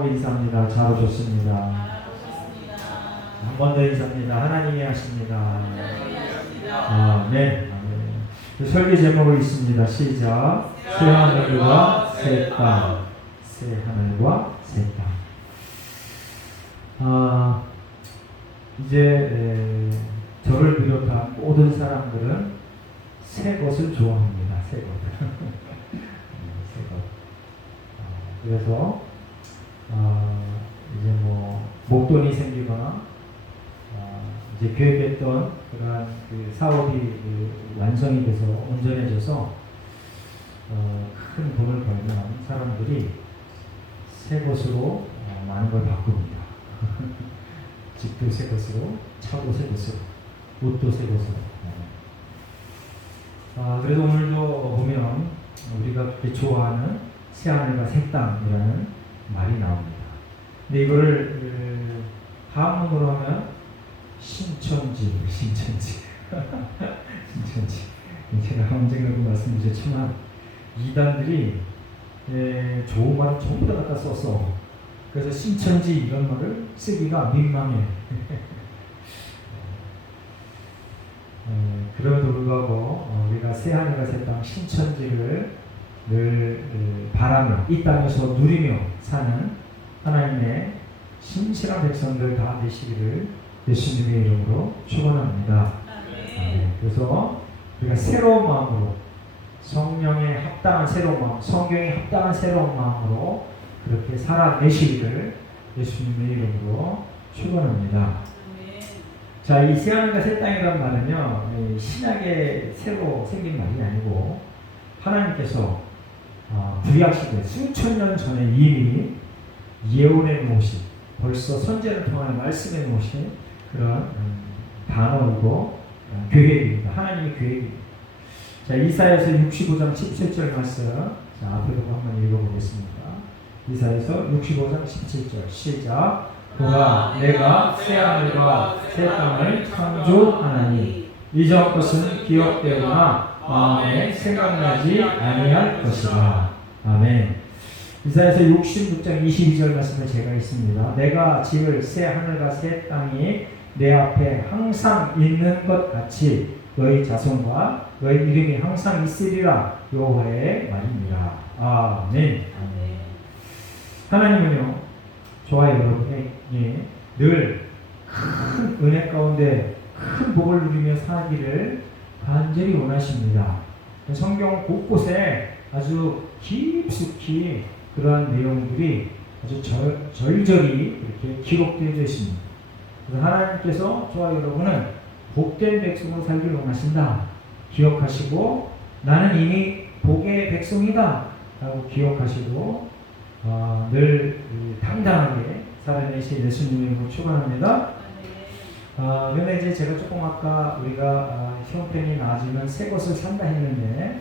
축복하고 인사합니다. 잘 오셨습니다. 한 번 더 인사합니다. 하나님이 하십니다. 아멘. 설교 제목을 있습니다. 시작. 새 하늘과 새 땅. 새 하늘과 새 땅. 이제 저를 비롯한 모든 사람들은 새 것을 좋아합니다. 새 것. 새 것. 그래서 이제 뭐 목돈이 생기거나 이제 계획했던 그러한 그 사업이 완성이 돼서 온전해져서 큰 돈을 벌면 사람들이 새 것으로 많은 걸 바꿉니다. 집도 새 것으로, 차도 새 것으로, 옷도 새 것으로. 그래서 오늘도 보면 우리가 그렇게 좋아하는 새하늘과 새 땅이라는 말이 나옵니다. 근데 이거를 한문으로 하면 신천지. 신천지. 제가 언젠가도 말씀드렸지만 이단들이 좋은 말을 전부 다 갖다 썼어. 그래서 신천지 이런 말을 쓰기가 민망해. 그럼에도 불구하고 우리가 새하늘과 새 땅 신천지를 늘 바라며 이 땅에서 누리며 사는 하나님의 신실한 백성들 다 되시기를 예수님의 이름으로 축원합니다. 그래서 우리가 새로운 마음으로 성령에 합당한 새로운 마음, 성경에 합당한 새로운 마음으로 그렇게 살아내시기를 예수님의 이름으로 축원합니다. 자, 이 새하늘과 새 땅이라는 말은요, 신약에 새로 생긴 말이 아니고 하나님께서 구약시대 수천 년 전에 이미 예언해 놓으신, 벌써 선제를 통해 말씀해 놓으신 그런 단어이고 계획입니다. 하나님의 계획입니다. 자, 이사야서 65장 17절 말씀, 자, 앞에도 한번 읽어보겠습니다. 이사야서 65장 17절 시작. 보라, 내가 새하늘과 새 땅을 창조하나니 이전 것은 기억되거나 마음에 생각나지 아니할 것이다. 아멘. 이사야서 66장 22절 말씀을 제가 있습니다. 내가 지을 새 하늘과 새 땅이 내 앞에 항상 있는 것 같이 너희 자손과 너희 이름이 항상 있으리라. 여호와의 말입니다. 아멘. 하나님은요, 저와 여러분에게 늘 큰 은혜 가운데 큰 복을 누리며 살기를 간절히 원하십니다. 성경 곳곳에 아주 깊숙이 그러한 내용들이 아주 절절히 이렇게 기록되어 있습니다. 그래서 하나님께서 저와 여러분은 복된 백성으로 살기를 원하신다. 기억하시고 나는 이미 복의 백성이다 라고 기억하시고 늘 당당하게 살아내신 예수님의 이름으로 축원합니다. 그런데 이제 제가 조금 아까 우리가 형편이 나아지면 새 것을 산다 했는데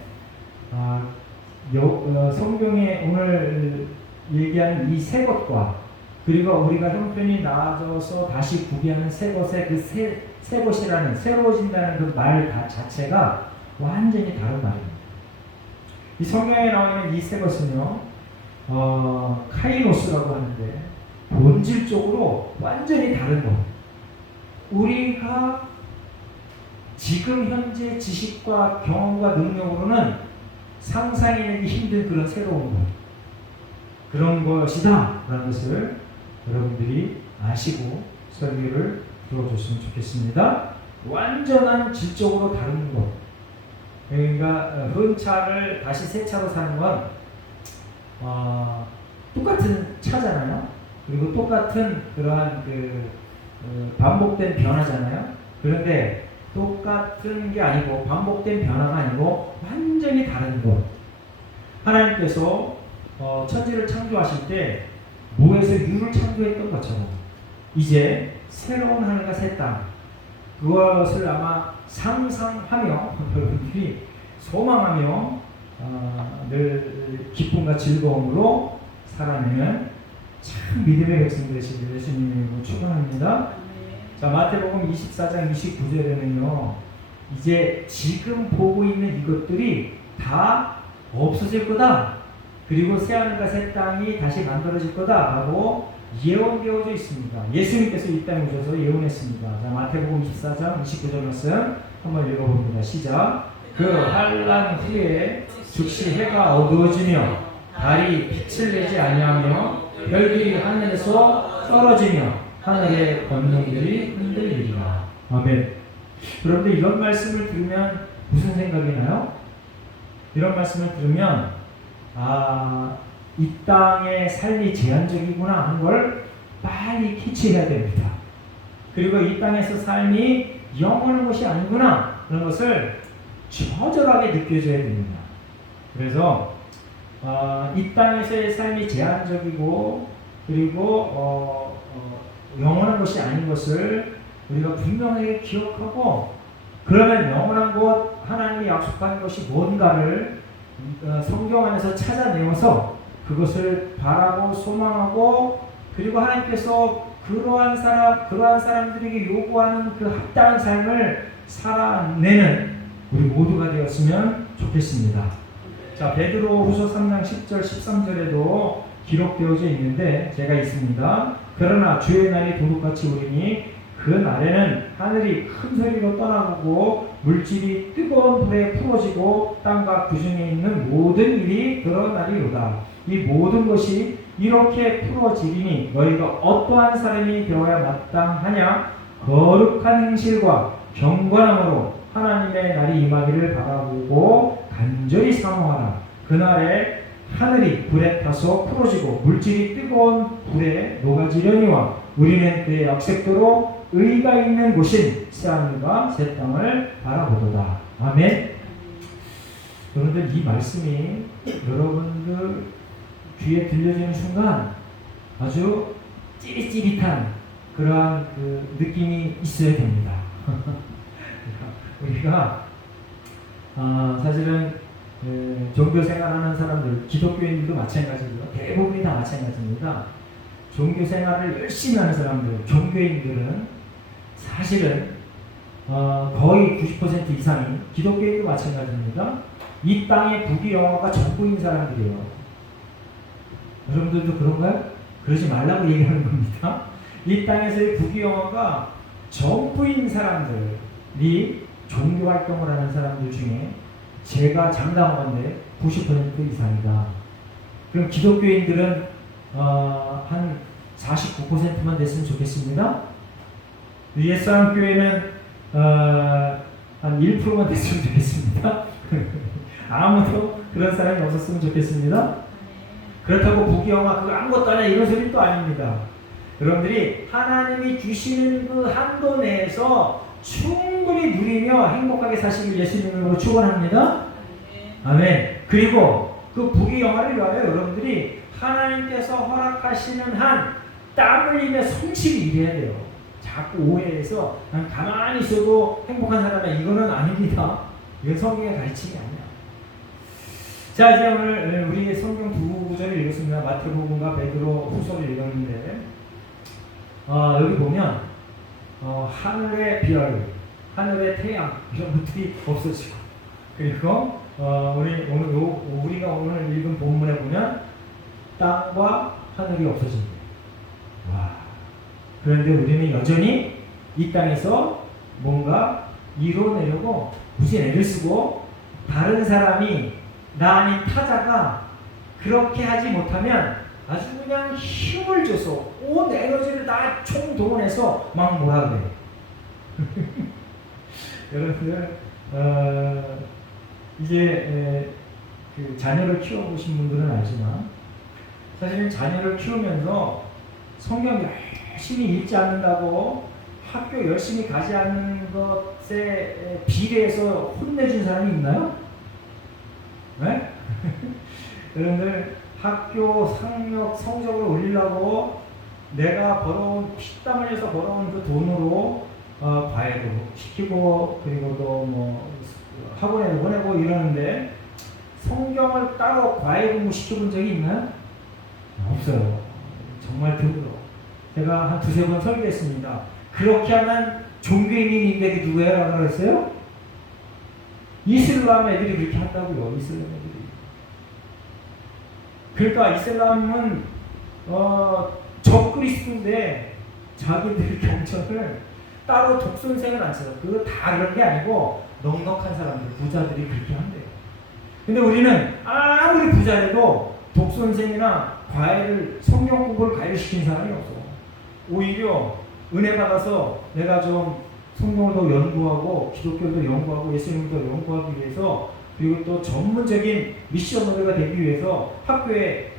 성경에 오늘 얘기하는 이 새 것과 그리고 우리가 형편이 나아져서 다시 구비하는 새 것의 그 새 것이라는 새로워진다는 그 말 자체가 완전히 다른 말입니다. 이 성경에 나오는 이 새 것은요, 카이노스라고 하는데 본질적으로 완전히 다른 것. 우리가 지금 현재 지식과 경험과 능력으로는 상상해내기 힘든 그런 새로운 것, 그런 것이다 라는 것을 여러분들이 아시고 설교를 들어줬으면 좋겠습니다. 완전한 질적으로 다른 것. 그러니까 흔 차를 다시 새 차로 사는 건 똑같은 차잖아요. 그리고 똑같은 그러한 반복된 변화잖아요. 그런데 똑같은 게 아니고 반복된 변화가 아니고 완전히 다른 것. 하나님께서 천지를 창조하실 때 무에서 유를 창조했던 것처럼 이제 새로운 하늘과 새 땅, 그것을 아마 상상하며 여러분들이 소망하며 늘 기쁨과 즐거움으로 살아내면 참 믿음의 백성들 되시기를 예수님으로 축원합니다. 자, 마태복음 24장 29절에는요, 이제 지금 보고 있는 이것들이 다 없어질 거다. 그리고 새하늘과 새 땅이 다시 만들어질 거다라고 예언되어져 있습니다. 예수님께서 이 땅에 오셔서 예언했습니다. 자, 마태복음 24장 29절 말씀 한번 읽어봅니다. 시작. 그 환난 후에 즉시 해가 어두워지며 달이 빛을 내지 아니하며 별들이 하늘에서 떨어지며 하늘의 권능들이 흔들리리라. 아멘. 여러분들 이런 말씀을 들으면 무슨 생각이 나요? 이런 말씀을 들으면 이 땅의 삶이 제한적이구나 하는 걸 빨리 캐치해야 됩니다. 그리고 이 땅에서 삶이 영원한 것이 아니구나 그런 것을 처절하게 느껴져야 됩니다. 그래서 이 땅에서의 삶이 제한적이고 그리고 영원한 것이 아닌 것을 우리가 분명하게 기억하고, 그러면 영원한 것, 하나님이 약속한 것이 뭔가를 성경 안에서 찾아내어서 그것을 바라고 소망하고, 그리고 하나님께서 그러한 사람들에게 요구하는 그 합당한 삶을 살아내는 우리 모두가 되었으면 좋겠습니다. 자, 베드로후서 3장 10절 13절에도 기록되어져 있는데 제가 있습니다. 그러나 주의 날이 도둑같이 오리니 그 날에는 하늘이 큰 소리로 떠나고 물질이 뜨거운 불에 풀어지고 땅과 그 중에 있는 모든 일이 드러나리로다. 이 모든 것이 이렇게 풀어지리니 너희가 어떠한 사람이 되어야 마땅하냐? 거룩한 행실과 경건함으로 하나님의 날이 임하기를 바라보고 간절히 사모하라. 그날에 하늘이 불에 타서 풀어지고 물질이 뜨거운 불에 녹아지려니와 우리는 그의 약속대로 의가 있는 곳인 새하늘과 새 땅을 바라보도다. 아멘. 여러분들 이 말씀이 여러분들 귀에 들려지는 순간 아주 찌릿찌릿한 그러한 그 느낌이 있어야 됩니다. 우리가 사실은 종교 생활하는 사람들, 기독교인들도 마찬가지고요. 대부분이 다 마찬가지입니다. 종교 생활을 열심히 하는 사람들, 종교인들은 사실은 거의 90% 이상이, 기독교인도 마찬가지입니다. 이 땅의 부귀영화가 전부인 사람들이에요. 여러분들도 그런가요? 그러지 말라고 얘기하는 겁니다. 이 땅에서의 부귀영화가 전부인 사람들이 종교 활동을 하는 사람들 중에 제가 장담하건대 90% 이상이다. 그럼 기독교인들은 한 49%만 됐으면 좋겠습니다. 옛사람 교회는 한 1%만 됐으면 좋겠습니다. 아무도 그런 사람이 없었으면 좋겠습니다. 그렇다고 부귀영화 그거 아무것도 아니야 이런 소리는 또 아닙니다. 여러분들이 하나님이 주시는 그 한도 내에서 충분히 누리며 행복하게 사시길 예수님 이름으로 축원합니다. 아멘. 그리고 그 부귀영화를 위하여 여러분들이 하나님께서 허락하시는 한 땀 흘리며 성실히 일해야 돼요. 자꾸 오해해서 난 가만히 있어도 행복한 사람이야 이거는 아닙니다. 이건 성경의 가르침이 아니야. 자, 이제 오늘 우리 성경 두 구절을 읽었습니다. 마태복음과 베드로 후서를 읽었는데 여기 보면 하늘의 별, 하늘의 태양 이런 것들이 없어지고, 그리고 우리가 오늘 읽은 본문에 보면 땅과 하늘이 없어집니다. 와. 그런데 우리는 여전히 이 땅에서 뭔가 이뤄내려고 무슨 애를 쓰고, 다른 사람이 나 아닌 타자가 그렇게 하지 못하면 아주 그냥 힘을 줘서 온 에너지를 다 총동원해서 막 뭐라 그래. 여러분들 이제 그 자녀를 키워보신 분들은 알지만 사실은 자녀를 키우면서 성경 열심히 읽지 않는다고 학교 열심히 가지 않는 것에 비례해서 혼내준 사람이 있나요? 네? 여러분들 학교 상력 성적을 올리려고 내가 벌어온 피땀 흘려서 벌어온 그 돈으로 과외도 시키고 그리고 또 뭐 학원에 보내고 이러는데 성경을 따로 과외 공부 시켜본 적이 있나요? 없어요. 정말 드물어. 제가 한 두세 번 설교했습니다. 그렇게 하면 종교인인 인간이 누구야? 라고 그랬어요? 이슬람 애들이 그렇게 한다고요. 이슬람 애들이. 그러니까 이슬람은 적그리스도인데 자기들 경전을 따로 독선생을 안 써요. 그거 다 그런 게 아니고 넉넉한 사람들, 부자들이 그렇게 한대요. 근데 우리는 아무리 부자라도 독선생이나 과외를, 성경 공부를 과외시킨 사람이 없어. 오히려 은혜 받아서 내가 좀 성경을 더 연구하고 기독교도 연구하고 예수님도 연구하기 위해서, 그리고 또 전문적인 미셔너리가 되기 위해서 학교에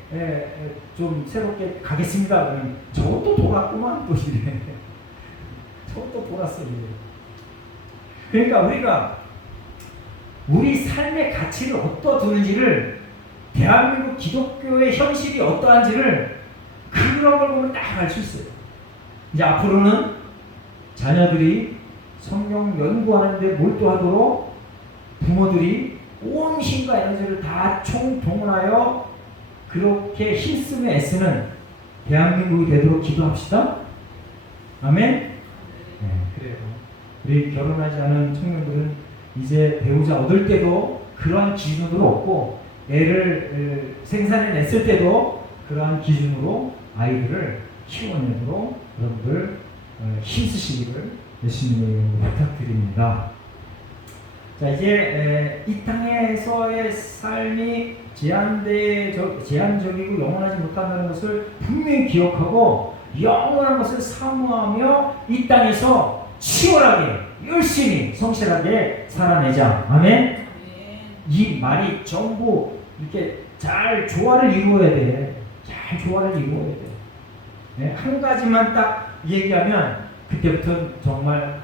좀 새롭게 가겠습니다. 그러면 저것도 돌았구만 또 이래. 저것도 돌았어 이래. 그러니까 우리가 우리 삶의 가치를 어디다 두는지를, 대한민국 기독교의 현실이 어떠한지를 그런 걸 보면 딱 알 수 있어요. 이제 앞으로는 자녀들이 성경 연구하는데 몰두하도록 부모들이 온 힘과 에너지를 다 총동원하여 그렇게 힘쓰며 애쓰는 대한민국이 되도록 기도합시다. 아멘? 네, 그래요. 우리 결혼하지 않은 청년들은 이제 배우자 얻을 때도 그러한 기준으로 얻고, 애를 생산해냈을 때도 그러한 기준으로 아이들을 키워내도록 여러분들 힘쓰시기를 예수님의 이름으로 부탁드립니다. 자, 이제 이 땅에서의 삶이 제한적이고 영원하지 못한다는 것을 분명히 기억하고 영원한 것을 사모하며 이 땅에서 치열하게, 열심히, 성실하게 살아내자. 아멘? 이 말이 전부 이렇게 잘 조화를 이루어야 돼. 잘 조화를 이루어야 돼. 네, 한 가지만 딱 얘기하면 그때부터는 정말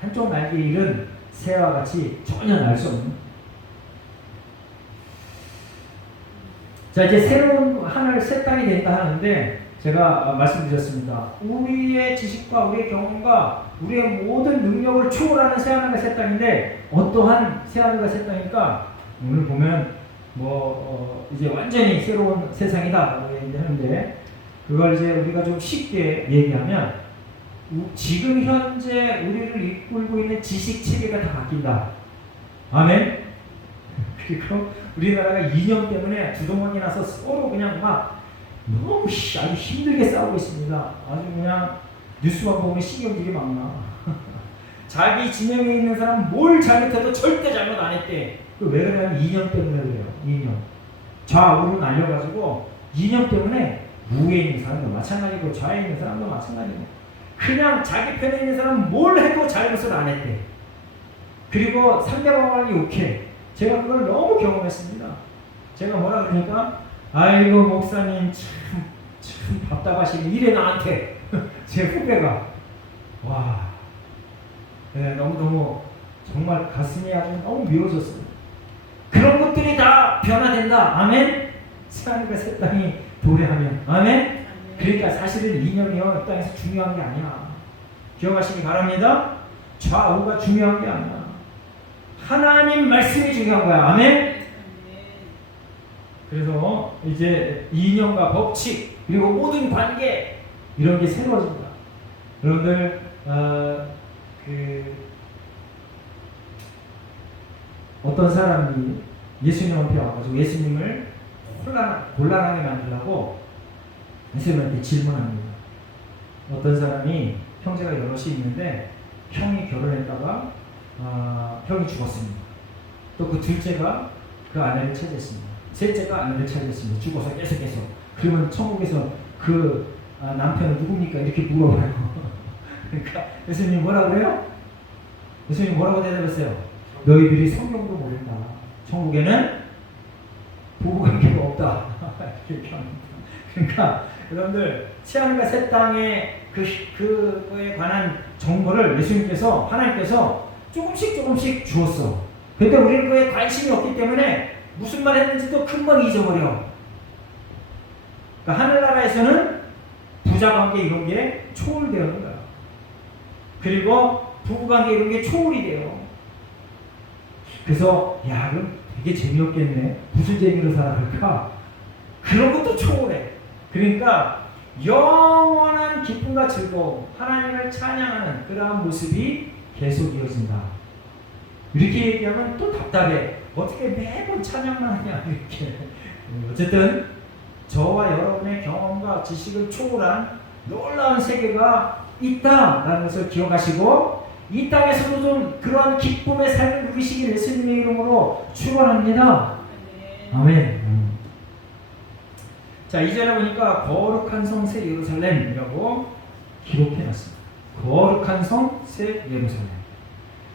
한쪽 날개 잃은 새와 같이 전혀 날 수 없는. 자, 이제 새로운 하늘 새 땅이 된다 하는데, 제가 말씀드렸습니다. 우리의 지식과 우리의 경험과 우리의 모든 능력을 초월하는 새 하늘과 새 땅인데, 어떠한 새 하늘과 새 땅일까? 오늘 보면 이제 완전히 새로운 세상이다 얘기하는데, 그걸 이제 우리가 좀 쉽게 얘기하면, 지금 현재 우리를 이끌고 있는 지식 체계가 다 바뀐다. 아멘. 그리고 우리나라가 이념 때문에 두동강이 나서 서로 그냥 막 너무 아주 힘들게 싸우고 있습니다. 아주 그냥 뉴스만 보면 신경질이 막 나. 자기 진영에 있는 사람 뭘 잘못해도 절대 잘못 안 했대. 왜 그러냐면 이념 때문에 그래요. 이념. 좌우로 날려가지고 이념 때문에 우에 있는 사람도 마찬가지고 좌에 있는 사람도 마찬가지고, 그냥 자기 편에 있는 사람은 뭘 해도 잘못을 안 했대. 그리고 상대방을 욕해. 제가 그걸 너무 경험했습니다. 제가 뭐라 그러니까, 아이고 목사님 참 답답하시네 이래 나한테. 제 후배가. 와, 네, 너무 정말 가슴이 아주 너무 미워졌어요. 그런 것들이 다 변화된다. 아멘. 새하늘과 새 땅이 도래하면. 아멘. 그러니까 사실은 이념이요, 이 땅에서 중요한 게 아니야. 기억하시기 바랍니다. 좌우가 중요한 게 아니야. 하나님 말씀이 중요한 거야. 아멘. 그래서 이제 이념과 법칙, 그리고 모든 관계, 이런 게 새로워집니다. 여러분들 어떤 사람이 예수님 앞에 와가지고 예수님을 곤란하게 만들려고 예수님한테 질문합니다. 어떤 사람이 형제가 여럿이 있는데, 형이 결혼했다가 형이 죽었습니다. 또 그 둘째가 그 아내를 차지했습니다. 셋째가 아내를 차지했습니다. 죽어서 계속. 그러면 천국에서 그 남편은 누굽니까? 이렇게 물어봐요. 그러니까 예수님 뭐라고 그래요? 예수님 뭐라고 대답했어요? 너희들이 성경도 모른다. 천국에는 부부관계가 없다. 이렇게 합니다. 그러니까 여러분들, 새하늘과 새 땅의 그거에 관한 정보를 예수님께서, 하나님께서 조금씩 주었어. 근데 우리는 그에 관심이 없기 때문에 무슨 말 했는지도 금방 잊어버려. 그러니까 하늘나라에서는 부자관계 이런 게 초월되는 거야. 그리고 부부관계 이런 게 초월이 돼요. 그래서 그럼 되게 재미없겠네. 무슨 재미로 살아갈까? 그런 것도 초월해. 그러니까 영원한 기쁨과 즐거움, 하나님을 찬양하는 그러한 모습이 계속 이어진다. 이렇게 얘기하면 또 답답해. 어떻게 매번 찬양만 하냐 이렇게. 어쨌든 저와 여러분의 경험과 지식을 초월한 놀라운 세계가 있다라는 것을 기억하시고 이 땅에서도 좀 그러한 기쁨의 삶을 누리시길 예수님의 이름으로 축원합니다. 아멘. 자, 이전에 보니까 거룩한 성 새 예루살렘이라고 기록해놨습니다. 거룩한 성 새 예루살렘.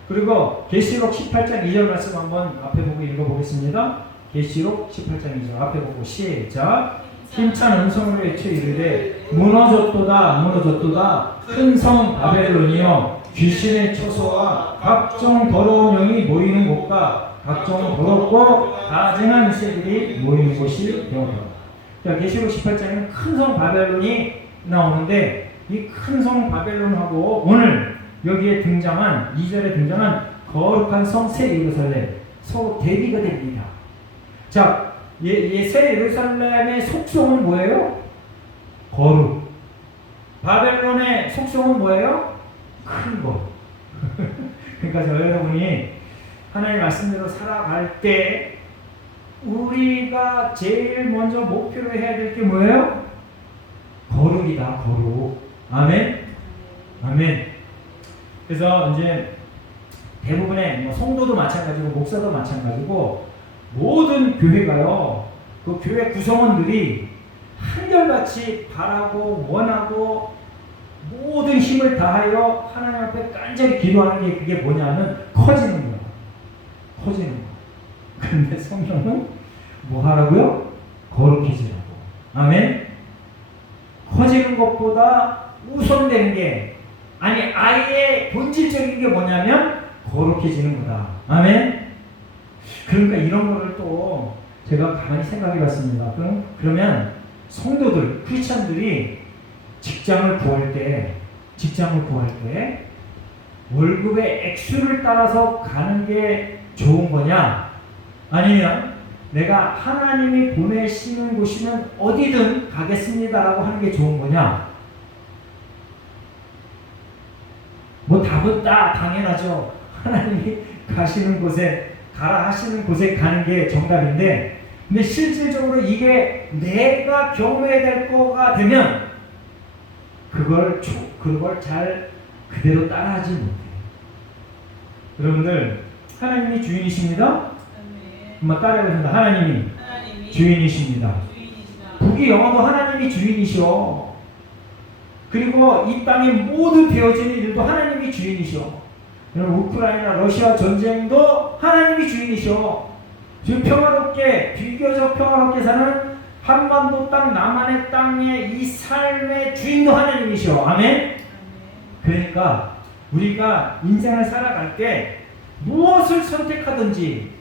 그리고 계시록 18장 2절 말씀 한번 앞에 보고 읽어보겠습니다. 계시록 18장 2절 앞에 보고 시작. 힘찬 음성으로 외쳐 이르되 무너졌도다 무너졌도다 큰 성 바벨론이여 귀신의 처소와 각종 더러운 영이 모이는 곳과 각종 더럽고 다증한 새들이 모이는 곳이 되었다. 자, 계시록 18장에는 큰 성 바벨론이 나오는데 이 큰 성 바벨론하고 오늘 여기에 등장한 2절에 등장한 거룩한 성 새 예루살렘 서로 대비가 됩니다. 자, 새 예루살렘의 속성은 뭐예요? 거룩. 바벨론의 속성은 뭐예요? 큰 것. 그러니까 저 여러분이 하나님의 말씀대로 살아갈 때 우리가 제일 먼저 목표로 해야 될 게 뭐예요? 거룩이다. 거룩. 아멘. 아멘. 그래서 이제 대부분의 성도도 마찬가지고 목사도 마찬가지고 모든 교회가요, 그 교회 구성원들이 한결같이 바라고 원하고 모든 힘을 다하여 하나님 앞에 간절히 기도하는 게 그게 뭐냐면 커지는 거야. 커지는 거야. 근데 성경은 뭐 하라고요? 거룩해지라고. 아멘. 커지는 것보다 우선되는 게 아니 아예 본질적인 게 뭐냐면 거룩해지는 거다. 아멘. 그러니까 이런 거를 또 제가 가만히 생각해 봤습니다. 그러면 성도들, 크리스찬들이 직장을 구할 때 월급의 액수를 따라서 가는 게 좋은 거냐? 아니면 내가 하나님이 보내시는 곳이면 어디든 가겠습니다라고 하는 게 좋은 거냐? 뭐 답은 다 당연하죠. 하나님이 가시는 곳에 가라 하시는 곳에 가는 게 정답인데, 근데 실질적으로 이게 내가 경험해야 될 거가 되면 그걸 잘 그대로 따라하지 못해. 여러분들 하나님이 주인이십니다. 한번 따라해보겠습니다. 하나님이 주인이십니다. 북이 영어도 하나님이 주인이시오. 그리고 이 땅의 모든 되어지는 일도 하나님이 주인이시오. 우크라이나 러시아 전쟁도 하나님이 주인이시오. 지금 평화롭게 비교적 평화롭게 사는 한반도 땅 남한의 땅의 이 삶의 주인도 하나님이시오. 아멘. 그러니까 우리가 인생을 살아갈 때 무엇을 선택하든지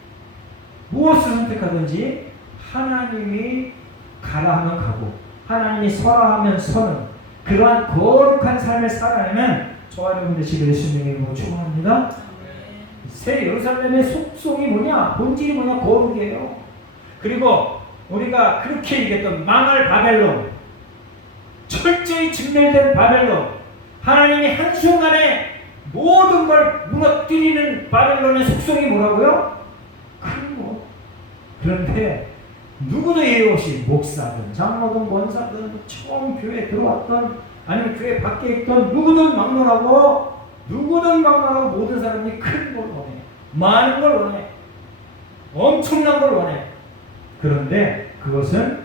하나님이 가라 하면 가고 하나님이 서라 하면 서는 그러한 거룩한 삶을 살아내면 저와 여러분들 지금 예수님의 이름으로 축원합니다. 새 예루살렘의 속성이 뭐냐? 본질이 뭐냐? 거룩이에요. 그리고 우리가 그렇게 얘기했던 망할 바벨론, 철저히 진멸된 바벨론, 하나님이 한순간에 모든 걸 무너뜨리는 바벨론의 속성이 뭐라고요? 큰 거. 그런데 누구도 예외 없이 목사든 장로든 권사든 처음 교회에 들어왔던 아니면 교회 밖에 있던 누구든 막론하고 모든 사람이 큰 걸 원해. 많은 걸 원해. 엄청난 걸 원해. 그런데 그것은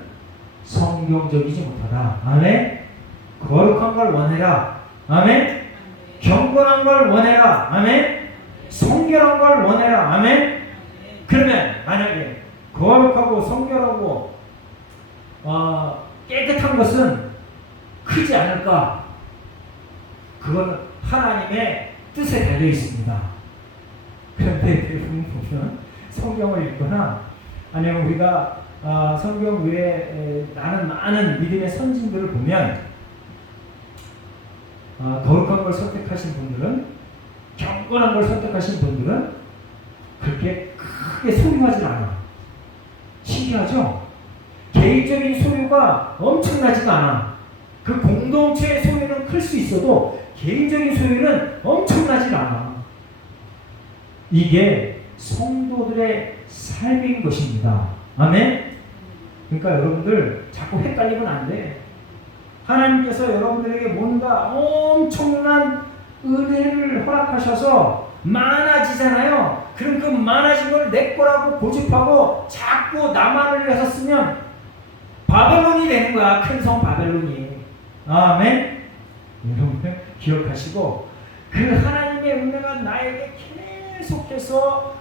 성경적이지 못하다. 아멘. 거룩한 걸 원해라. 아멘. 경건한 걸 원해라. 아멘. 성결한 걸 원해라. 아멘. 그러면 만약에 거룩하고 성결하고 깨끗한 것은 크지 않을까? 그건 하나님의 뜻에 달려 있습니다. 그런데 대부분 보면 성경을 읽거나 아니면 우리가 성경 외에 나는 많은 믿음의 선진들을 보면 거룩한 걸 선택하신 분들은, 경건한 걸 선택하신 분들은 그렇게 크게 소유하지 않아. 신기하죠? 개인적인 소유가 엄청나지가 않아. 그 공동체의 소유는 클 수 있어도 개인적인 소유는 엄청나지 않아. 이게 성도들의 삶인 것입니다. 아멘? 그러니까 여러분들 자꾸 헷갈리면 안 돼. 하나님께서 여러분들에게 뭔가 엄청난 은혜를 허락하셔서 많아지잖아요. 그럼 그 많아진 걸 내 거라고 고집하고 자꾸 나만을 위해서 쓰면 바벨론이 되는 거야. 큰 성 바벨론이. 아멘. 여러분 기억하시고, 그 하나님의 은혜가 나에게 계속해서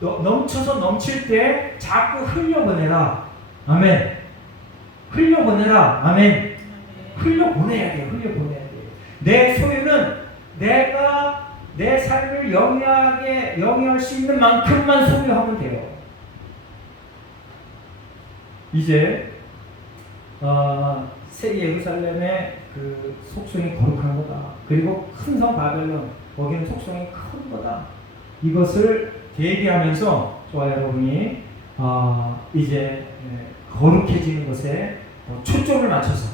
넘쳐서 넘칠 때 자꾸 흘려보내라. 아멘. 흘려보내라. 아멘. 흘려보내야 돼요. 흘려보내야 돼요. 내 소유는 내가 내 삶을 영위할 수 있는 만큼만 소유하면 돼요. 이제 새 예루살렘의 그 속성이 거룩한 거다. 그리고 큰 성 바벨론, 거기는 속성이 큰 거다. 이것을 대비하면서 저와 여러분이 이제 거룩해지는 것에 초점을 맞춰서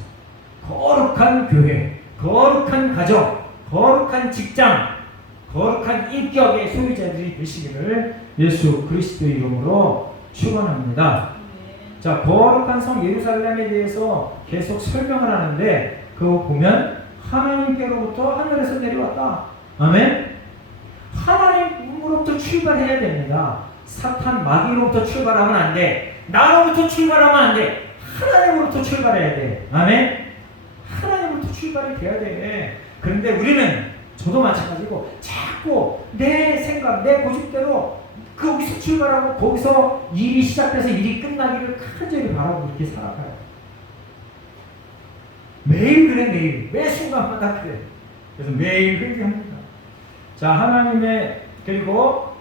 거룩한 교회, 거룩한 가정, 거룩한 직장, 거룩한 인격의 소유자들이 되시기를 예수 그리스도의 이름으로 축원합니다. 자, 거룩한 성 예루살렘에 대해서 계속 설명을 하는데, 그거 보면 하나님께로부터 하늘에서 내려왔다. 아멘. 하나님으로부터 출발해야 됩니다. 사탄 마귀로부터 출발하면 안 돼. 나로부터 출발하면 안 돼. 하나님으로부터 출발해야 돼. 아멘. 하나님으로부터 출발이 돼야 돼. 그런데 우리는, 저도 마찬가지고, 자꾸 내 생각, 내 고집대로 거기서 출발하고 거기서 일이 시작돼서 일이 끝나기를 간절히 바라고 이렇게 살아가요. 매일 그래. 매일. 매 순간마다 그래. 그래서 매일 회개합니다. 자, 하나님의, 그리고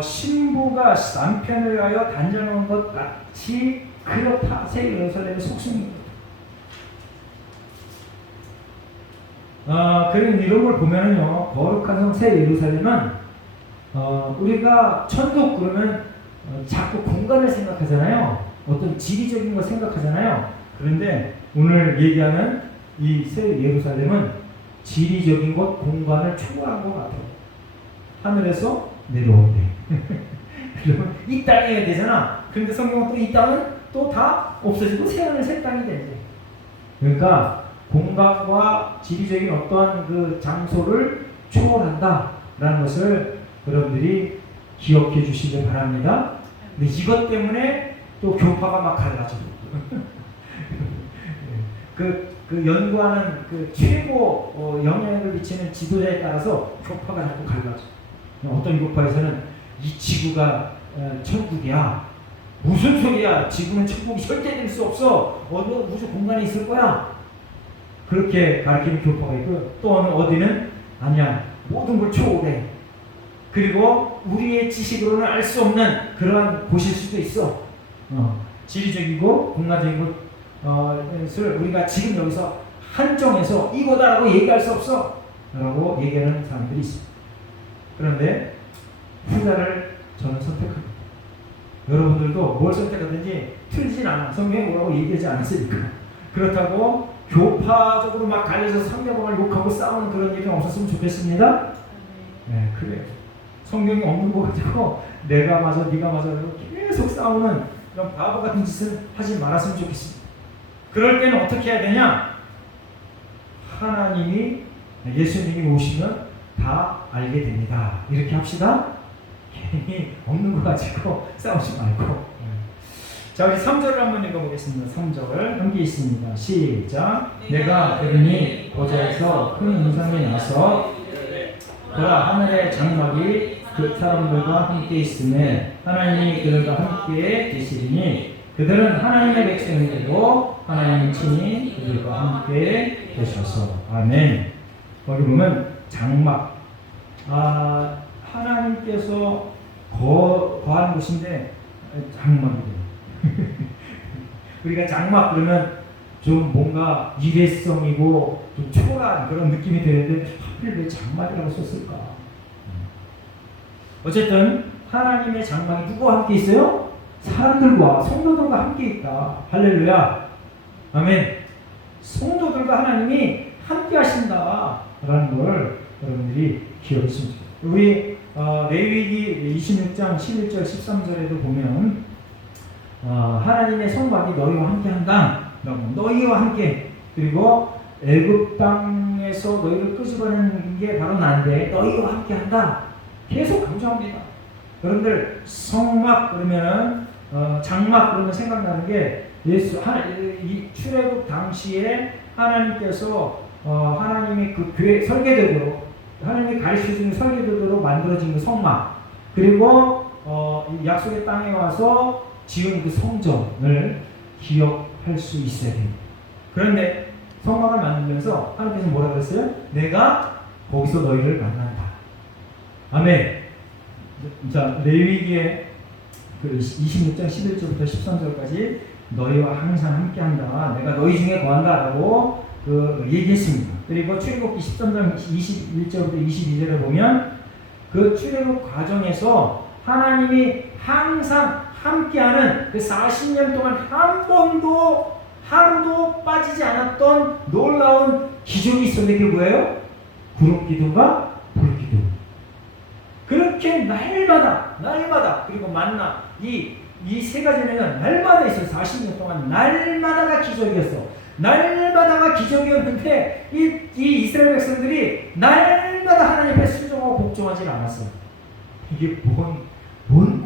신부가 남편을 위하여 단장한 것 같이 그렇다. 새 예루살렘의 속성입니다. 그런 이름을 보면은요, 거룩한 성 새 예루살렘은 우리가 천국 그러면 자꾸 공간을 생각하잖아요. 어떤 지리적인 거 생각하잖아요. 그런데 오늘 얘기하는 이 새 예루살렘은 지리적인 것, 공간을 초월한 것 같아요. 하늘에서 내려온대. 그러면 이 땅이어야 되잖아. 그런데 성경은 또 이 땅은 또 다 없어지고 새하늘 새 땅이 된대. 그러니까 공간과 지리적인 어떠한 그 장소를 초월한다라는 것을 여러분들이 기억해 주시길 바랍니다. 근데 이것 때문에 또 교파가 막 갈라져. 그 연구하는 그 최고 영향을 미치는 지도자에 따라서 교파가 자꾸 갈라져. 어떤 교파에서는 이 지구가 천국이야. 무슨 소리야? 지구는 천국이 절대 될 수 없어. 어느 우주 공간에 있을 거야. 그렇게 가르치는 교파가 있고, 또 어디는 아니야. 모든 걸 초월해. 그리고 우리의 지식으로는 알 수 없는 그러한 곳일 수도 있어. 지리적이고 공간적인 것을 우리가 지금 여기서 한정해서 이거다라고 얘기할 수 없어 라고 얘기하는 사람들이 있습니다. 그런데 후자를 저는 선택합니다. 여러분들도 뭘 선택하든지 틀리진 않아. 성경에 뭐라고 얘기하지 않았으니까. 그렇다고 교파적으로 막 갈려서 상대방을 욕하고 싸우는 그런 일이 없었으면 좋겠습니다. 네, 그래요. 성경이 없는 거 가지고 내가 맞아 네가 맞아 계속 싸우는 그런 바보 같은 짓을 하지 말았으면 좋겠습니다. 그럴 때는 어떻게 해야 되냐? 하나님이, 예수님이 오시면 다 알게 됩니다. 이렇게 합시다. 괜히 없는 거 가지고 싸우지 말고. 자, 우리 3절을 한번 읽어보겠습니다. 3절 함께 있습니다. 시작. 내가 들으니 보좌에서 큰 음성이 나서 보라, 하늘의 장막이 그 사람들과 함께 있음에 하나님이 그들과 함께 계시리니 그들은 하나님의 백성이고 하나님 친히 그들과 함께 계셔서. 아멘. 거기 보면 장막, 하나님께서 거하는 곳인데 장막이래요. 우리가 장막 그러면 좀 뭔가 일회성이고 좀 초라한 그런 느낌이 드는데 하필 왜 장막이라고 썼을까? 어쨌든 하나님의 장막이 누구와 함께 있어요? 사람들과 성도들과 함께 있다. 할렐루야. 아멘. 성도들과 하나님이 함께 하신다라는 걸 여러분들이 기억했으면 좋겠습니다. 우리 레위기 26장 11절 13절에도 보면 하나님의 성막이 너희와 함께한다. 너희와 함께. 그리고 애굽 땅에서 너희를 끄집어내는 게 바로 나인데 너희와 함께한다. 계속 강조합니다. 여러분들 성막 그러면은 장막 그러면 생각나는 게 이 출애굽 당시에 하나님께서 하나님의 그 교회 설계대로 하나님이 가르쳐주는 설계대로 만들어진 그 성막 그리고 이 약속의 땅에 와서 지은 그 성전을 기억할 수 있어야 됩니다. 그런데 성막을 만들면서 하나님께서 뭐라 그랬어요? 내가 거기서 너희를 만난다. 아멘. 자, 레위기의 그 26장 11절부터 13절까지 너희와 항상 함께한다. 내가 너희 중에 거한다라고 얘기했습니다. 그리고 출애굽기 13장 21절부터 22절에 보면 그 출애굽 과정에서 하나님이 항상 함께하는 그 40년 동안 한 번도 하루도 빠지지 않았던 놀라운 기적이 있었는데 그게 뭐예요? 구름 기둥과 불 기둥. 그렇게 날마다 그리고 만나 이 세 가지는 날마다 있어요. 40년 동안 날마다가 기적이었어. 날마다가 기적이었는데 이 이스라엘 백성들이 날마다 하나님 앞에 순종하고 복종하지 않았어요. 이게 뭔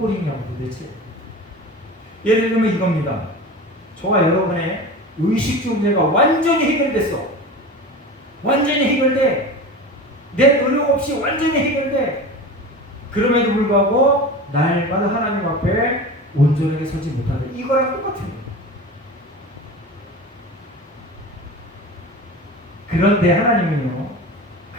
꼴이냐고 도대체. 예를 들면 이겁니다. 저와 여러분의 의식주 문제가 완전히 해결됐어. 완전히 해결돼. 내 노력 없이 완전히 해결돼. 그럼에도 불구하고 날마다 하나님 앞에 온전하게 서지 못한다. 이거랑 똑같은 거예요. 그런데 하나님은요,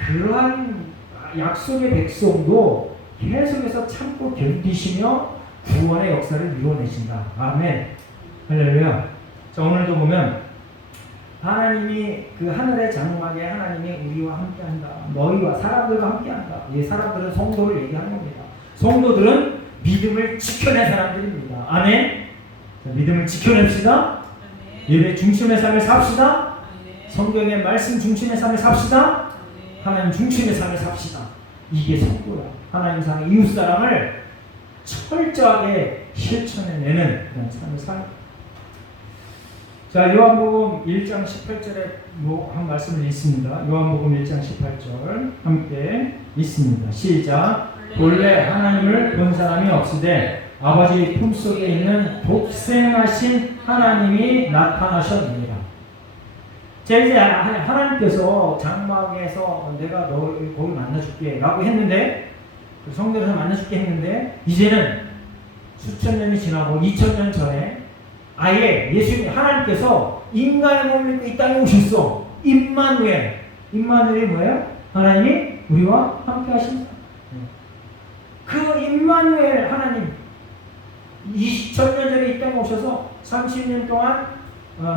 그러한 약속의 백성도 계속해서 참고 견디시며 구원의 역사를 이루어내신다. 아멘. 할렐루야. 자, 오늘도 보면 하나님이 그 하늘의 장막에 하나님이 우리와 함께한다. 너희와 사람들과 함께한다. 이 사람들은 성도를 얘기하는 겁니다. 성도들은 믿음을 지켜낸 사람들입니다. 아멘. 자, 믿음을 지켜냅시다. 예배 중심의 삶을 삽시다. 성경의 말씀 중심의 삶을 삽시다. 하나님 중심의 삶을 삽시다. 이게 성도야. 하나님 사랑 이웃사랑을 철저하게 실천해내는 그런 삶을 살아요. 자, 요한복음 1장 18절에 한 말씀을 읽습니다. 요한복음 1장 18절 함께 읽습니다. 시작. 본래 하나님을 본 사람이 없으되 아버지 품속에 있는 독생하신 하나님이 나타나셨느니라. 자, 이제 하나님께서 장막에서 내가 너를 거기 만나줄게 라고 했는데 성전에서 만나줄게 했는데 이제는 수천 년이 지나고 2000년 전에 아예 예수님 하나님께서 인간의 몸을 입고 이 땅에 오셨어. 임마누엘. 임마누엘이 뭐예요? 하나님이 우리와 함께 하신다. 그 임마누엘 하나님 2000년 전에 이 땅에 오셔서 30년 동안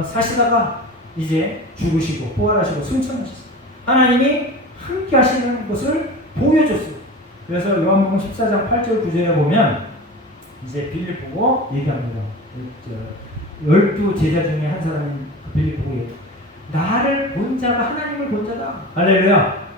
사시다가 이제 죽으시고 부활하시고 승천하셨어요. 하나님이 함께 하시는 것을 보여줬어요. 그래서 요한복음 14장 8절 9절에 보면 이제 빌립 보고 얘기합니다. 12 제자 중에 한 사람인 빌립 보고 얘기해요. 나를 본 자가 하나님을 본 자다. 할렐루야.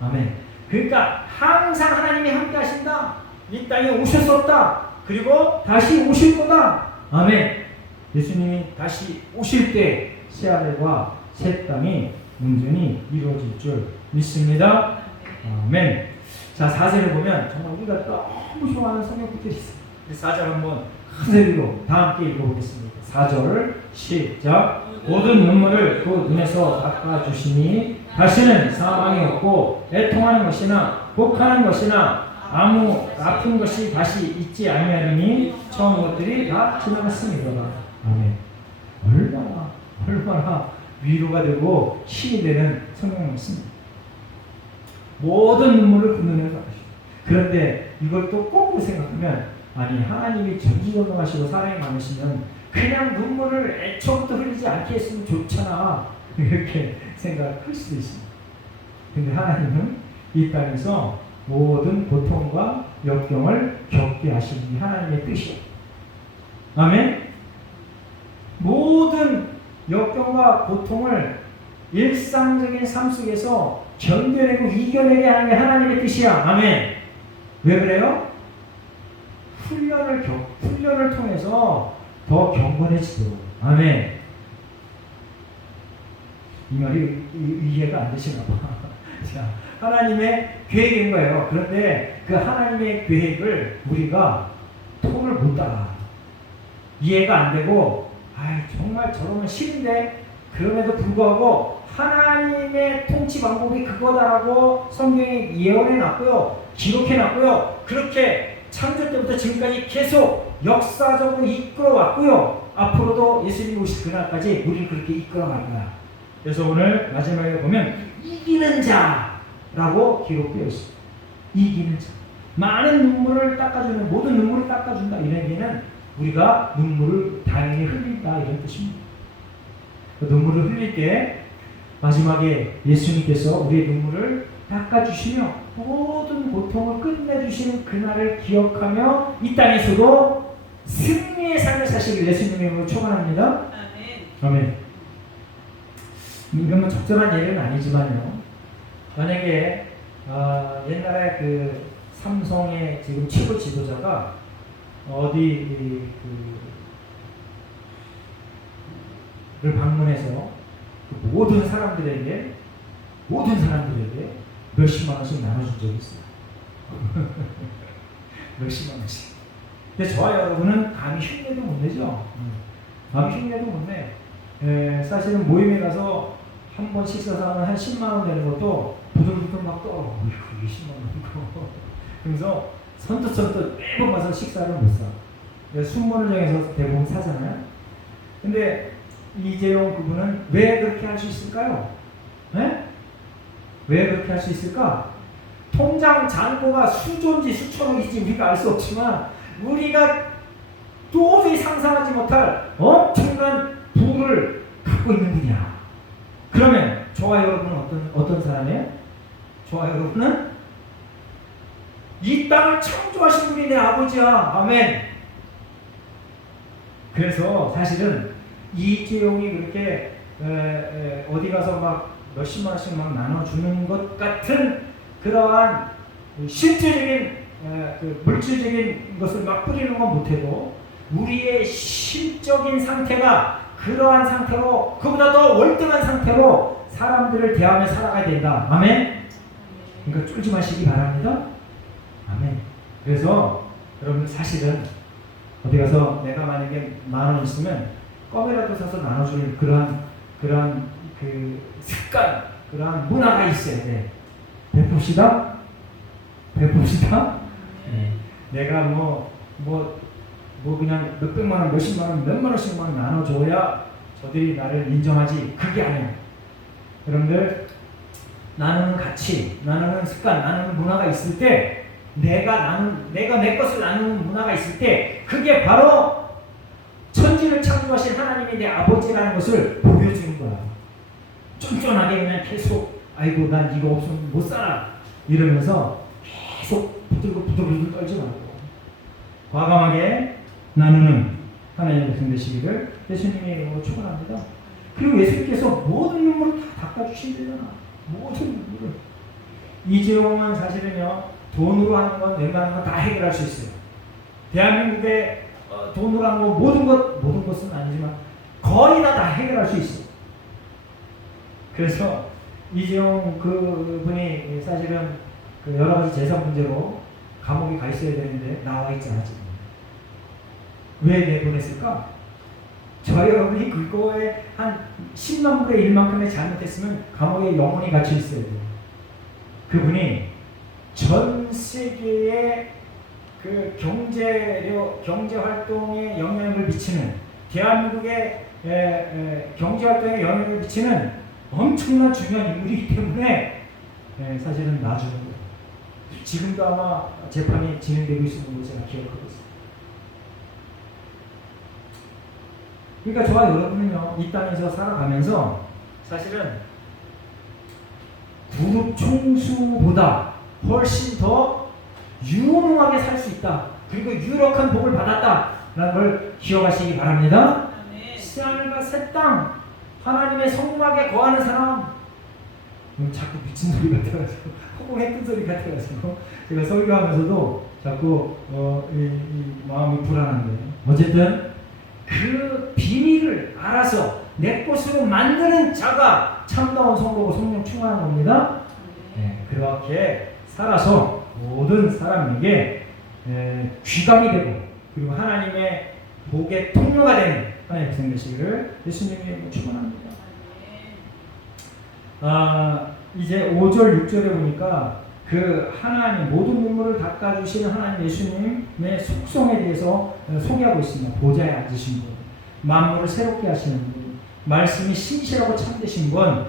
아멘. 그러니까 항상 하나님이 함께 하신다. 이 땅에 오셨었다. 그리고 다시 오실 거다. 아멘. 예수님이 다시 오실 때 새하늘과 새 땅이 온전히 이루어질 줄 믿습니다. 아멘. 자, 4절을 보면 정말 우리가 너무 좋아하는 성경구절이 있어요. 4절 한번 큰 소리로 다 함께 읽어보겠습니다. 4절 시작. 모든 눈물을 그 눈에서 닦아주시니 다시는 사망이 없고 애통하는 것이나 곡하는 것이나 아무 아픈 것이 다시 있지 아니하리니 처음 것들이 다 지나갔습니다. 아멘. 얼마나 위로가 되고 힘이 되는 성경 말씀입니다. 모든 눈물을 그 눈에서 닦으시고. 그런데 이걸 또 거꾸로 생각하면 아니 하나님이 전지전능하시고 사랑이 많으시면 그냥 눈물을 애초부터 흘리지 않게 했으면 좋잖아 이렇게 생각할 수도 있습니다. 근데 하나님은 이 땅에서 모든 고통과 역경을 겪게 하시는 게 하나님의 뜻이에요. 아멘. 모든 역경과 고통을 일상적인 삶 속에서 견뎌내고 이겨내게 하는 게 하나님의 뜻이야. 아멘. 왜 그래요? 훈련을 통해서 더 경건해지도록. 아멘. 이 말이 이해가 안 되시나 봐. 자, 하나님의 계획인 거예요. 그런데 그 하나님의 계획을 우리가 통을 못 따라. 이해가 안 되고, 정말 저러면 싫은데, 그럼에도 불구하고 하나님의 통치 방법이 그거다라고 성경에 예언해 놨고요. 기록해 놨고요. 그렇게 창조 때부터 지금까지 계속 역사적으로 이끌어 왔고요. 앞으로도 예수님이 오실 그날까지 우리를 그렇게 이끌어 갈 거야. 그래서 오늘 마지막에 보면 이기는 자라고 기록되어 있습니다. 이기는 자. 많은 눈물을 닦아주는, 모든 눈물을 닦아준다. 이런 얘기는 우리가 눈물을 다행히 흘린다 이런 뜻입니다. 그 눈물을 흘릴 때 마지막에 예수님께서 우리의 눈물을 닦아주시며 모든 고통을 끝내주시는 그날을 기억하며 이 땅에서도 승리의 삶을 사시길 예수님의 이름으로 축원합니다. 아멘. 아멘. 이건 뭐 적절한 예는 아니지만요. 만약에 옛날에 그 삼성의 지금 최고 지도자가 어디 를 방문해서 그 모든 사람들에게 몇십만 원씩 나눠준 적이 있어요. 몇십만 원씩. 근데 저와 여러분은 감히 흉내도 못 내죠. 감히 흉내도 못 내. 사실은 모임에 가서 한 번 식사 사면 한 10만 원 되는 것도 부들부들 막 떨어. 이게 10만 원이고. 그래서 선뜻선뜻 매번 가서 식사를 못 사. 순번을 정해서 대부분 사잖아요. 근데 이재용 그분은 왜 그렇게 할 수 있을까요? 네? 왜 그렇게 할 수 있을까? 통장 잔고가 수조인지 수천억인지 우리가 알 수 없지만 우리가 도저히 상상하지 못할 엄청난 부를 갖고 있는 분이야. 그러면 저와 여러분은 어떤 사람이에요? 저와 여러분은 이 땅을 창조하신 분이 내 아버지야. 아멘. 그래서 사실은 이재용이 그렇게 어디 가서 막 몇십만 원씩 막 나눠주는 것 같은 그러한 실질적인 그 물질적인 것을 막 뿌리는 건 못해도 우리의 심적인 상태가 그러한 상태로 그보다 더 월등한 상태로 사람들을 대하며 살아가야 된다. 아멘. 그러니까 쫄지 마시기 바랍니다. 아멘. 그래서 여러분 사실은 어디 가서 내가 만약에 10,000원 있으면 껌이라도 사서 나눠주는 그러한 그 습관, 그러한 문화가 있어야 돼. 베풉시다. 네. 내가 그냥 몇백만 원, 몇십만 원, 몇만 원씩만 나눠줘야 저들이 나를 인정하지. 그게 아니야. 여러분들 나누는 가치, 나누는 습관, 나누는 문화가 있을 때 내가 내 것을 나누는 문화가 있을 때 그게 바로 천지를 창조하신 하나님이 내 아버지라는 것을 보여주는 거야. 쫀쫀하게 그냥 계속 아이고 난 이거 없으면 못 살아 이러면서 계속 부들부들 떨지 말고 과감하게 나누는 하나님의 백성 되시기를 예수님의 이름으로 축원합니다. 그리고 예수님께서 모든 눈물을 다 닦아주신다잖아. 모든 눈물을. 이재용은 사실은요 돈으로 하는 건 웬만한 건 다 해결할 수 있어요. 대한민국에 돈으로 하는 거 모든 것은 아니지만 거의 다 해결할 수 있어요. 그래서 이재용 그분이 사실은 그 여러 가지 재산 문제로 감옥에 가 있어야 되는데 나와 있잖아 지금. 왜 내보냈을까? 저 여러분이 그거에 한 10만 분의 1만큼의 잘못했으면 감옥에 영원히 갇혀 있어야 돼요. 그분이 전 세계의 그 경제 활동에 영향을 미치는 대한민국의 경제 활동에 영향을 미치는 엄청난 중요한 인물이기 때문에 사실은 놔주는 거예요. 지금도 아마 재판이 진행되고 있는 걸로 제가 기억하고 있습니다. 그러니까 저와 여러분은요 이 땅에서 살아가면서 사실은 그룹 총수보다 훨씬 더 유능하게 살 수 있다. 그리고 유력한 복을 받았다라는 걸 기억하시기 바랍니다. 새하늘과 새 땅 하나님의 성막에 거하는 사람 자꾸 미친 소리 같아가지고 허공했던 소리 같아가지고 제가 설교하면서도 자꾸 이 마음이 불안한데 어쨌든 그 비밀을 알아서 내 것으로 만드는 자가 참다운 성도고 성령 충만한 겁니다. 그렇게 살아서 모든 사람에게 귀감이 되고 그리고 하나님의 복의 통로가 되는 하나님의 백성 되시기를 예수님의 이름으로 축원합니다. 이제 5절 6절에 보니까 그 하나님 모든 눈물을 닦아주시는 하나님 예수님의 속성에 대해서 소개하고 있습니다. 보좌에 앉으신 분, 만물을 새롭게 하시는 분, 말씀이 신실하고 참되신 분,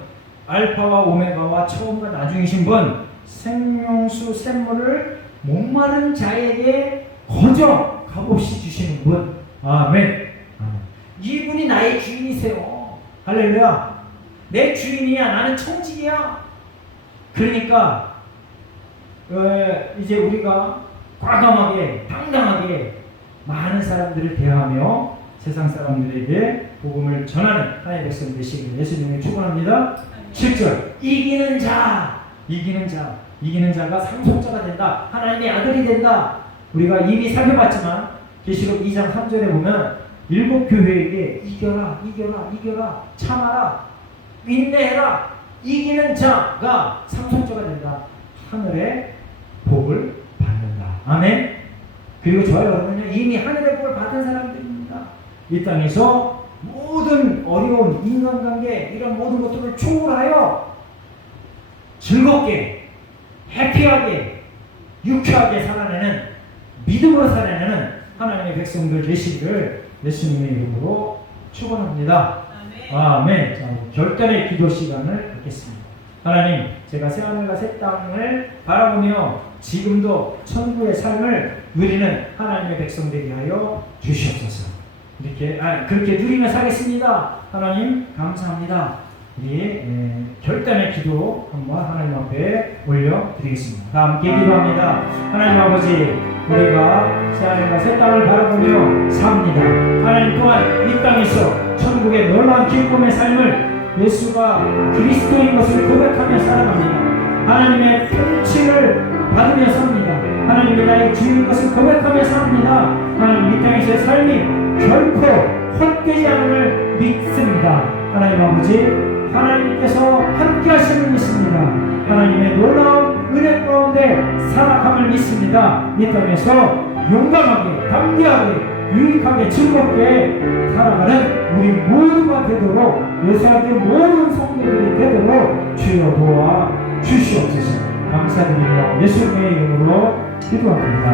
알파와 오메가와 처음과 나중이신 분, 생명수 샘물을 목마른 자에게 거저 값없이 주시는 분. 아멘. 이분이 나의 주인이세요. 할렐루야. 내 주인이야. 나는 청직이야. 그러니까 이제 우리가 과감하게 당당하게 많은 사람들을 대하며 세상 사람들에게 복음을 전하는 하나님의 백성 되시기를 예수님을 축원합니다. 7절 이기는 자가 상속자가 된다. 하나님의 아들이 된다. 우리가 이미 살펴봤지만 계시록 2장 3절에 보면 7 교회에게 이겨라 참아라 인내해라. 이기는 자가 상속자가 된다. 하늘의 복을 받는다. 아멘. 그리고 저와 여러분은요 이미 하늘의 복을 받은 사람들입니다. 이 땅에서 모든 어려운 인간관계 이런 모든 것들을 초월하여 즐겁게 해피하게 유쾌하게 살아내는 믿음으로 살아내는 하나님의 백성들 되시기를 예수님의 이름으로 축원합니다. 아멘. 자, 결단의 기도 시간을 갖겠습니다. 하나님, 제가 새하늘과 새 땅을 바라보며 지금도 천국의 삶을 누리는 하나님의 백성 되게 하여 주시옵소서. 그렇게 누리며 살겠습니다. 하나님 감사합니다. 우리 결단의 기도 한번 하나님 앞에 올려드리겠습니다. 다 함께 기도합니다. 하나님 아버지, 우리가 새하늘과 새 땅을 바라보며 삽니다. 하나님 또한 이 땅에서 천국의 놀라운 기쁨의 삶을 예수가 그리스도인 것을 고백하며 살아갑니다. 하나님의 통치를 받으며 삽니다. 하나님이 나의 주인 것을 고백하며 삽니다. 하나님 이 땅에서의 삶이 결코 헛되지 않음을 믿습니다. 하나님 아버지, 하나님께서 함께 하심을 믿습니다. 하나님의 놀라운 은혜 가운데 살아감을 믿습니다. 이 땅에서 용감하게, 담대하게, 유익하게, 즐겁게 살아가는 우리 모두가 되도록 예수님의 모든 성도들이 되도록 주여 도와 주시옵소서. 감사드리며 예수님의 이름으로 기도합니다.